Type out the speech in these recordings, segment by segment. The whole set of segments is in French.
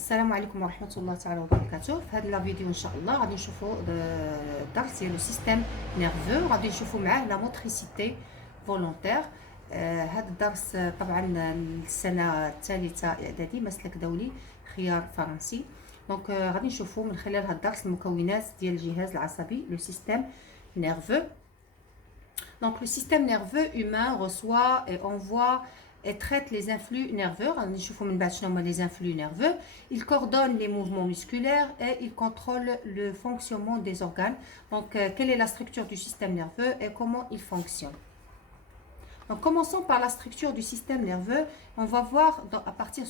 السلام عليكم ورحمة الله تعالى وبركاته. في هذا الفيديو ان شاء الله غادي نشوفوا درس ديال لو سيستيم نيرفو، غادي نشوفوا معاه لا موتريسيتي فولونتير. هذا الدرس طبعا السنة الثالثة اعدادي مسلك دولي خيار فرنسي. دونك غادي نشوفوا من خلال هذا الدرس المكونات ديال الجهاز العصبي لو سيستيم نيرفو. Donc le système nerveux humain reçoit et envoie et traite les influx nerveux. Les influx nerveux. Il coordonne les mouvements musculaires et il contrôle le fonctionnement des organes. Donc, quelle est la structure du système nerveux et comment il fonctionne? Donc, commençons par la structure du système nerveux. On va voir à partir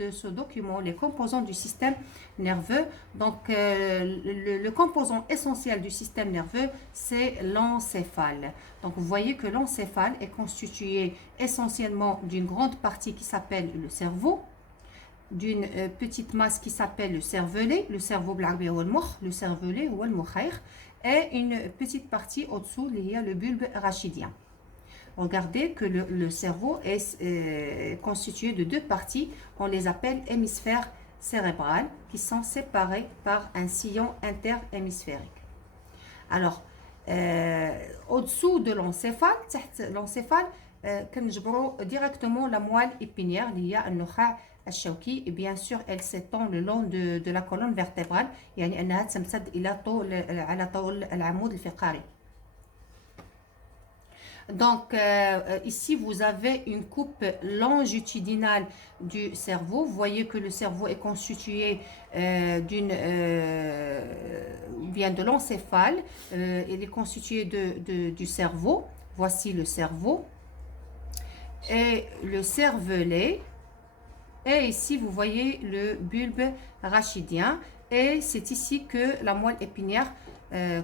de ce document les composants du système nerveux. Donc, le composant essentiel du système nerveux, c'est l'encéphale. Donc, vous voyez que l'encéphale est constitué essentiellement d'une grande partie qui s'appelle le cerveau, d'une petite masse qui s'appelle le cervelet, le cerveau بالعربية هو المخ, le cervelet هو المخيخ, et une petite partie au-dessous, il y a le bulbe rachidien. Regardez que le cerveau est constitué de deux parties, on les appelle hémisphères cérébral, qui sont séparés par un sillon interhémisphérique. Alors, au-dessous de l'encéphale, كنجبروا directement la moelle épinière اللي هي النخاع الشوكي. Et bien sûr, elle s'étend le long de la colonne vertébrale, يعني أنها تمتد إلى على طول العمود الفقري. Donc, ici, vous avez une coupe longitudinale du cerveau. Vous voyez que le cerveau est constitué de l'encéphale. Il est constitué du cerveau. Voici le cerveau. Et le cervelet. Et ici, vous voyez le bulbe rachidien. Et c'est ici que la moelle épinière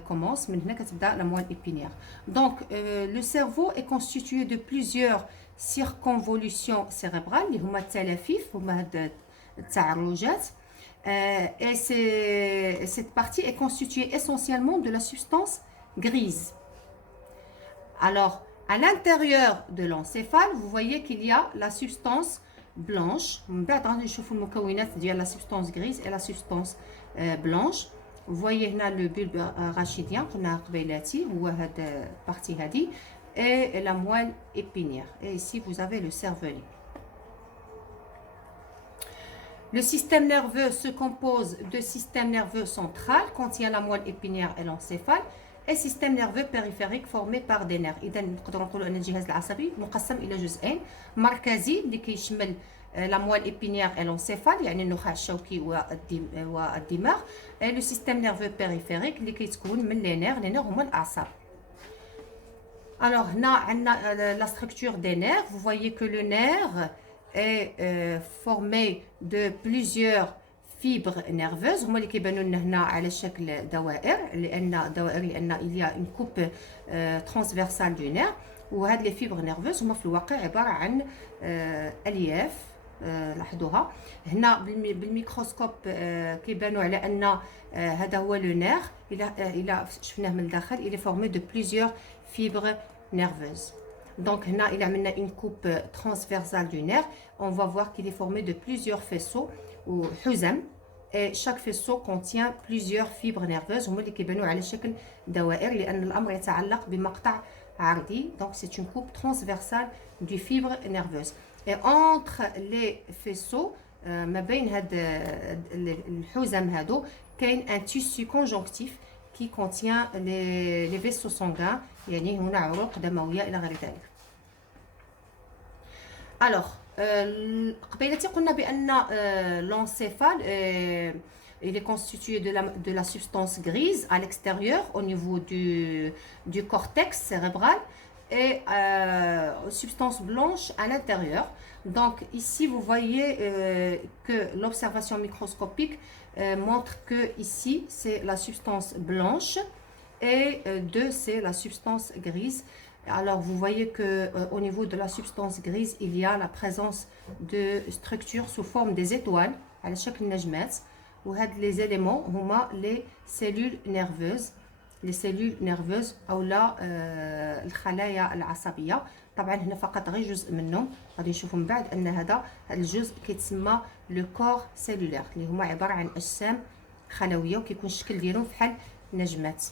commence. Maintenant, la moelle épinière. Donc, le cerveau est constitué de plusieurs circonvolutions cérébrales. Et cette partie est constituée essentiellement de la substance grise. Alors, à l'intérieur de l'encéphale, vous voyez qu'il y a la substance blanche. La substance grise et la substance blanche. Vous voyez là le bulbe rachidien, et la moelle épinière. Et ici, vous avez le cervelet. Le système nerveux se compose de système nerveux central, contient la moelle épinière et l'encéphale, et système nerveux périphérique formé par des nerfs. إذا نقدروا نقولوا أن الجهاز العصبي مقسم إلى جزئين: مركزي اللي كيشمل la moelle épinière et l'encéphale, يعني النخاع الشوكي والدماغ, et le système nerveux périphérique اللي كيتكون من les nerfs هما الأعصاب. Alors, la structure des nerfs, vous voyez que le nerf est formé de plusieurs fibres nerveuses. هما اللي كيبانوا لنا هنا على شكل دوائر, لأن il y a une coupe transversale du nerf. وهاد لي فيبر نيرفوز هما في الواقع عبارة عن ألياف. لاحظوها هنا بالميكروسكوب كيبانوا على ان هذا هو لو نير. الى شفناه من الداخل il est formé de plusieurs fibres nerveuses. Donc هنا الى عملنا une coupe transversale du nerf, on va voir qu'il est formé de plusieurs faisceaux ou حزم, et chaque faisceau contient plusieurs fibres nerveuses هما اللي كيبانوا على شكل دوائر, لان الامر يتعلق بمقطع عرضي. Donc c'est une coupe transversale du fibre nerveuse. Et entre les faisceaux, ما بين هاد الحزم هادو كاين un tissu conjonctif qui contient les vaisseaux sanguins, يعني هنا عروق دموية إلى غير ذلك. Alors, قبيلتي قلنا بأن l'encéphale il est constitué de la substance grise à l'extérieur au niveau du cortex cérébral, et substance blanche à l'intérieur. Donc ici vous voyez que l'observation microscopique montre que ici c'est la substance blanche et c'est la substance grise. Alors vous voyez que au niveau de la substance grise il y a la présence de structures sous forme des étoiles على شكل نجمات, وهاد les éléments هما les cellules nerveuses les cellules nerveuses او لا الخلايا العصبيه. طبعا هنا فقط غير جزء منهم، غادي نشوفوا من بعد ان هذا الجزء كيتسمى لو كور سيلولير اللي هما عباره عن اجسام خلويه وكيكون الشكل ديالهم بحال نجمات.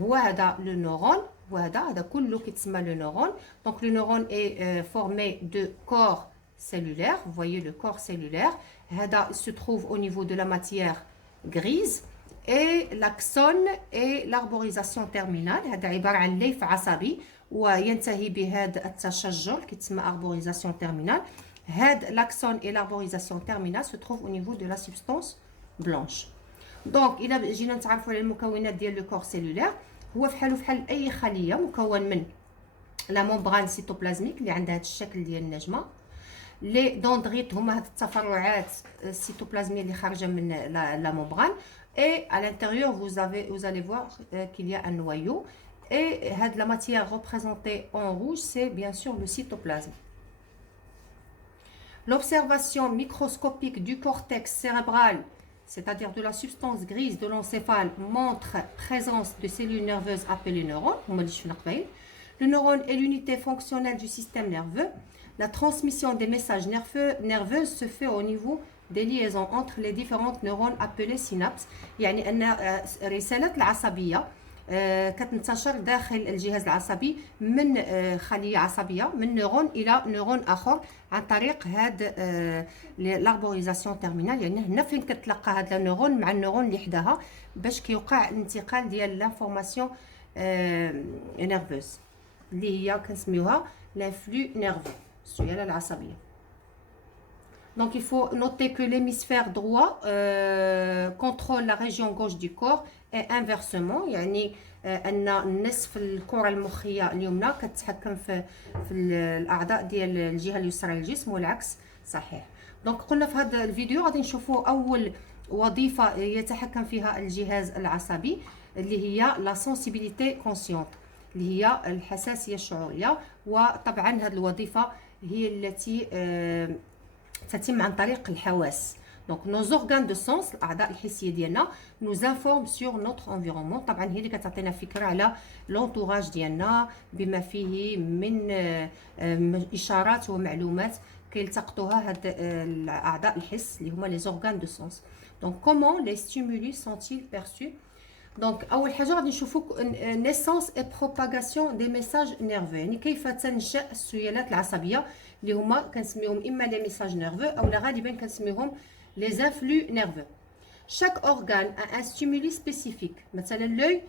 هو هذا لو نورون، وهذا كله كيتسمى لو نورون. دونك لو نورون اي فورمé de corps cellulaire. Vous voyez le corps cellulaire. هذا se trouve au niveau de la matière grise. et l'axone et l'arborisation terminale. هذا عبارة عن ليف عصبي وينتهي بهذا التشجر كيتسمى arborisation terminale. هذا l'axone et l'arborisation terminale se trouve au niveau de la substance blanche. دونك إلا جينا نتعرفوا على المكونات ديال لو كور سيلولير، هو فحال أي خلية مكون من لا ممبران سيتوبلازميك اللي عندها هذا الشكل ديال النجمة. لي دندريت هما هاد التفرعات السيتوبلازمية اللي خارجة من لا ممبران. Et à l'intérieur, vous allez voir qu'il y a un noyau. Et la matière représentée en rouge, c'est bien sûr le cytoplasme. L'observation microscopique du cortex cérébral, c'est-à-dire de la substance grise de l'encéphale, montre présence de cellules nerveuses appelées neurones. Le neurone est l'unité fonctionnelle du système nerveux. La transmission des messages nerveux se fait au niveau des liaisons entre les différentes neurones appelées synapses. يعني أن رسالة العصبية كتنتشر داخل الجهاز العصبي من خلية عصبية من نيرون إلى نيرون آخر عن طريق هاد لاربوريزاسيون تيرمينال. يعني هنا فين كتلقى هاد النيرون مع النيرون اللي حداها باش كيوقع الانتقال ديال لانفورماسيون نيرفوز اللي هي كنسميوها l'influx nerveux السيالة العصبية. Donc il faut noter que l'hémisphère droit contrôle la région gauche du corps et inversement. يعني أن نصف الكرة المخية اليمنى كتتحكم في الأعضاء ديال الجهة اليسرى للجسم والعكس صحيح. دونك قلنا في هذا الفيديو غادي نشوفوا أول وظيفة يتحكم فيها الجهاز العصبي اللي هي لا سنسيبيليتي كونسيونت اللي هي الحساسية الشعورية. وطبعا هذه الوظيفة هي التي تتم عن طريق الحواس. Donc nos organes de sens الأعضاء الحسية ديالنا nous informent sur notre environnement. طبعا هي اللي كتعطينا فكرة على l'entourage ديالنا بما فيه من إشارات ومعلومات كيلتقطوها هاد الأعضاء الحس اللي هما les organes de sens. Donc comment les stimuli sont-ils perçus؟ دونك اول حاجه غادي نشوفوا نيسانس اي بروباغاسيون دي ميساج نيرفو. يعني كيف تنشا السيالات العصبيه اللي هما كنسميهم اما لي ميساج نيرفو او غالبا كنسميهم لي زانفلو نيرفو. chaque organe a un stimuli spécifique. مثلا لوي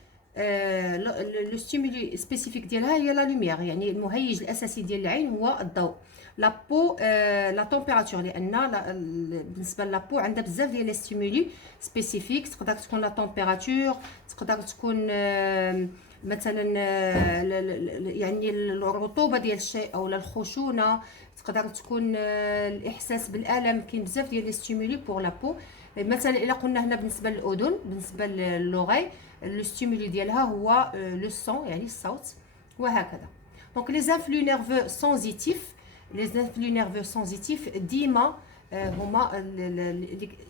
لو ستيمولي سبيسيفيك ديالها هي لا لوميير، يعني المهيج الاساسي ديال العين هو الضوء. لا بو لا تمبيراتور لان بالنسبه لابو عندها بزاف ديال لي ستيمولي سبيسيفيك. تقدر تكون لا تمبيراتور، تقدر تكون مثلا يعني الرطوبه ديال الشيء او الخشونه، تقدر تكون الاحساس بالالم. كاين بزاف ديال لي ستيمولي بور لا بو. مثلا الا قلنا هنا بالنسبه للاذن، بالنسبه للوغي لو ستيمولي ديالها هو لو سون يعني الصوت وهكذا. دونك لي انفلو نيرفو سنسيتيف، les influx nerveux sensitifs ديما هما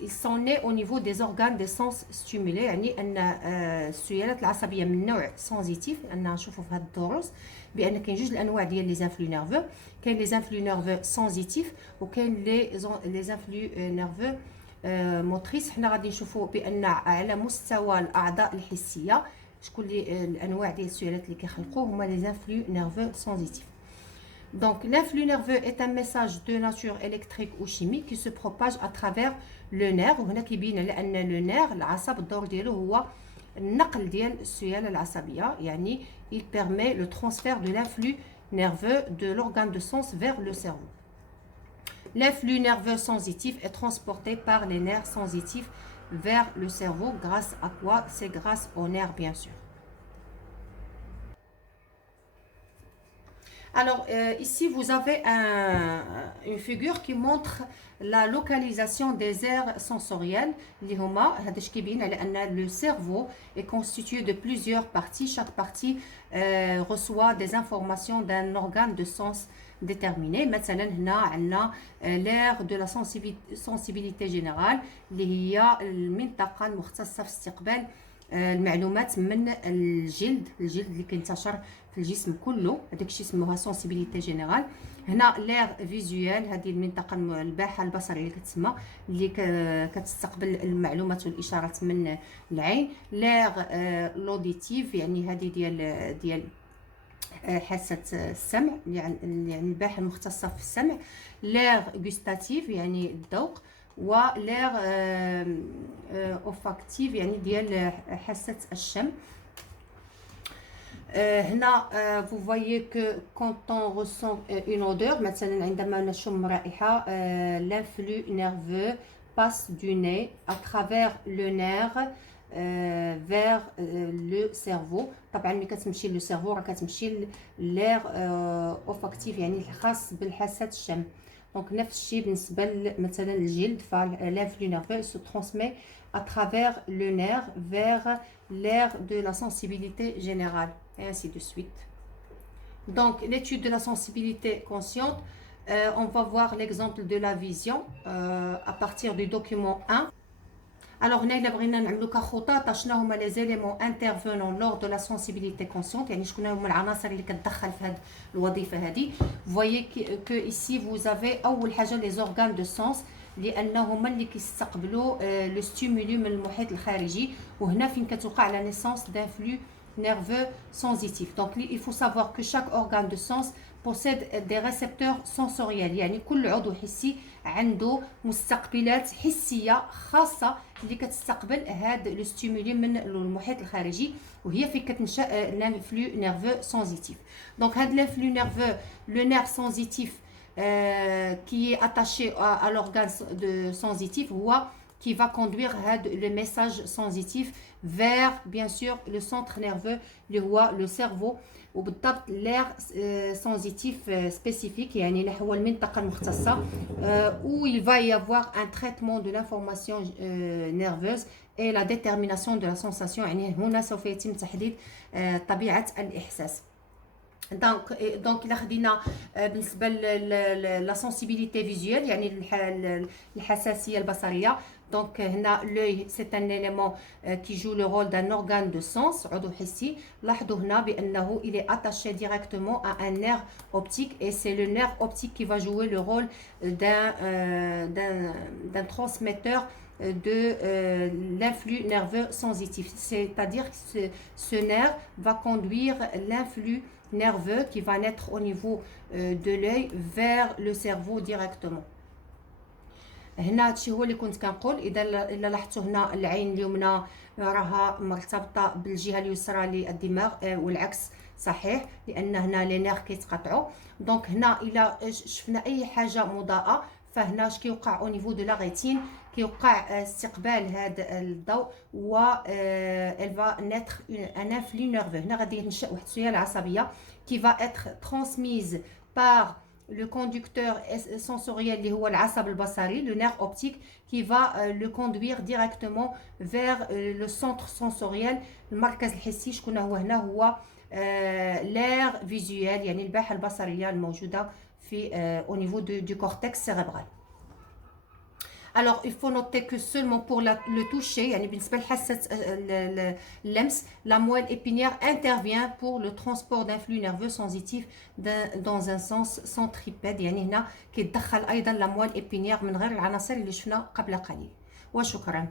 ils sont nés au niveau des organes des sens stimulés. يعني ان السيالات العصبيه من نوع سنسيتيف. لان نشوفوا في هذا الدروس بان كاين جوج الانواع ديال لي انفلو نيرفو. كاين لي انفلو نيرفو سنسيتيف وكاين لي انفلو نيرفو موتريس. حنا غادي نشوفوا بان على مستوى الاعضاء الحسيه شكون اللي الانواع ديال السيالات اللي كيخلقوا هما لي انفلو نيرفو سنسيتيف. Donc l'influx nerveux est un message de nature électrique ou chimique qui se propage à travers le nerf. وهنا كيبين على ان لو نير العصب الدور ديالو هو النقل ديال السياله العصبيه. يعني il permet le transfert de l'influx nerveux de l'organe de sens vers le cerveau. L'influx nerveux sensitif est transporté par les nerfs sensitifs vers le cerveau. Grâce à quoi? C'est grâce aux nerfs bien sûr. Alors ici vous avez une figure qui montre la localisation des aires sensorielles اللي هما هذا اش كيبين على ان le cerveau est constitué de plusieurs parties. Chaque partie reçoit des informations d'un organe de sens déterminé. مثلا هنا عندنا l'aire de la sensibilité générale اللي هي المنطقة المختصة في استقبال المعلومات من الجلد اللي كينتشر في الجسم كله. هذاك الشيء سموها سونسيبيليتي جينيرال. هنا لير فيزوال، هذه المنطقه الباحه البصريه اللي كتسمى، اللي كتستقبل المعلومات والاشارات من العين. لير لوديتيف، يعني هذه ديال حاسه السمع، يعني الباحه المختصه في السمع. لير غوستاتيف يعني الذوق. ولير اوفاكتيف يعني ديال حاسه الشم. هنا vous voyez que quand on ressent une odeur, مثلا عندما نشم رائحة، l'influx nerveux passe du nez à travers le nerf vers le cerveau. طبعا ملي كتمشي لو سيرفو راه كتمشي لير اوفاكتيف يعني الخاص بالحاسات الشم. دونك نفس الشيء بالنسبة مثلا الجلد، فالinflux nerveux se transmet à travers le nerf vers l'aire de la sensibilité générale, et ainsi de suite. Donc, l'étude de la sensibilité consciente, on va voir l'exemple de la vision à partir du document 1. Alors, هنا إلا بغينا نعملو كخطاط شنو هما لي زيليمون انترفونون لور دو لا سونسيبيليتي كونسيونت، يعني شكون هما العناصر اللي كتدخل في هذه الوظيفه هذه. فوايي كو ايسي فوز افي اول حاجه لي زورغان دو سونس، لان هما اللي كيستقبلوا لو ستيمولي من المحيط الخارجي، وهنا فين كتوقع لا نيسونس دان فلو nerveux sensitif. Donc il faut savoir que chaque organe de sens possède des récepteurs sensoriels، يعني كل عضو حسي عنده مستقبلات حسيه خاصه اللي كتستقبل هاد لو ستيمولي من المحيط الخارجي، وهي فين كتنشا لانفلو نيرفو سنسيتيف. دونك هاد لانفلو نيرفو لو نير سنسيتيف qui est attaché à l'organe sensitif هو qui va conduire le message sensitif vers bien sûr le centre nerveux اللي هو le cerveau، وبالضبط l'air sensitif spécifique يعني نحو المنطقة المختصة où il va y avoir un traitement de l'information nerveuse et la détermination de la sensation. يعني هنا سوف يتم تحديد طبيعة الإحساس. دونك الا خدينا بالنسبه لا سونسيبيليتي فيزوال يعني الحساسيه البصريه، دونك هنا لوي سي ان اليمون كي جو لو رول دان اورغان دو سونس، عضو حسي. لاحظوا هنا بانه il est attaché directement à un nerf optique et c'est le nerf optique qui va jouer le rôle d'un transmetteur de l'influx nerveux sensitif, c'est-à-dire que ce nerf va conduire l'influx nerveux qui va naître au niveau de l'œil vers le cerveau directement. هنا هادشي هو اللي كنت كنقول. اذا لاحظتوا هنا العين اليمنى راها مرتبطه بالجهه اليسرى للدماغ والعكس صحيح، لان هنا لي نير كيتقطعوا. دونك هنا الا شفنا اي حاجه مضاءه فهنا اش كيوقع او نيفو دو لا ريتين، كيوقع استقبال هذا الضوء و elle va naître un influx nerveux. هنا غادي ينشأ واحد السياله عصبيه qui va être transmise par le conducteur sensoriel اللي هو العصب البصري le nerf optique qui va le conduire directement vers le centre sensoriel المركز الحسي. شكون هو هنا؟ هو l'aire visuelle يعني الباحة البصرية الموجودة في au niveau du cortex cérébral. Alors il faut noter que seulement pour le toucher يعني بالنسبة لحاسة اللمس la moelle épinière intervient pour le transport d'un flux nerveux sensitif dans un sens centripède. يعني هنا كيتدخل أيضا la moelle épinière من غير العناصر اللي شفنا قبل قليل. وشكرا.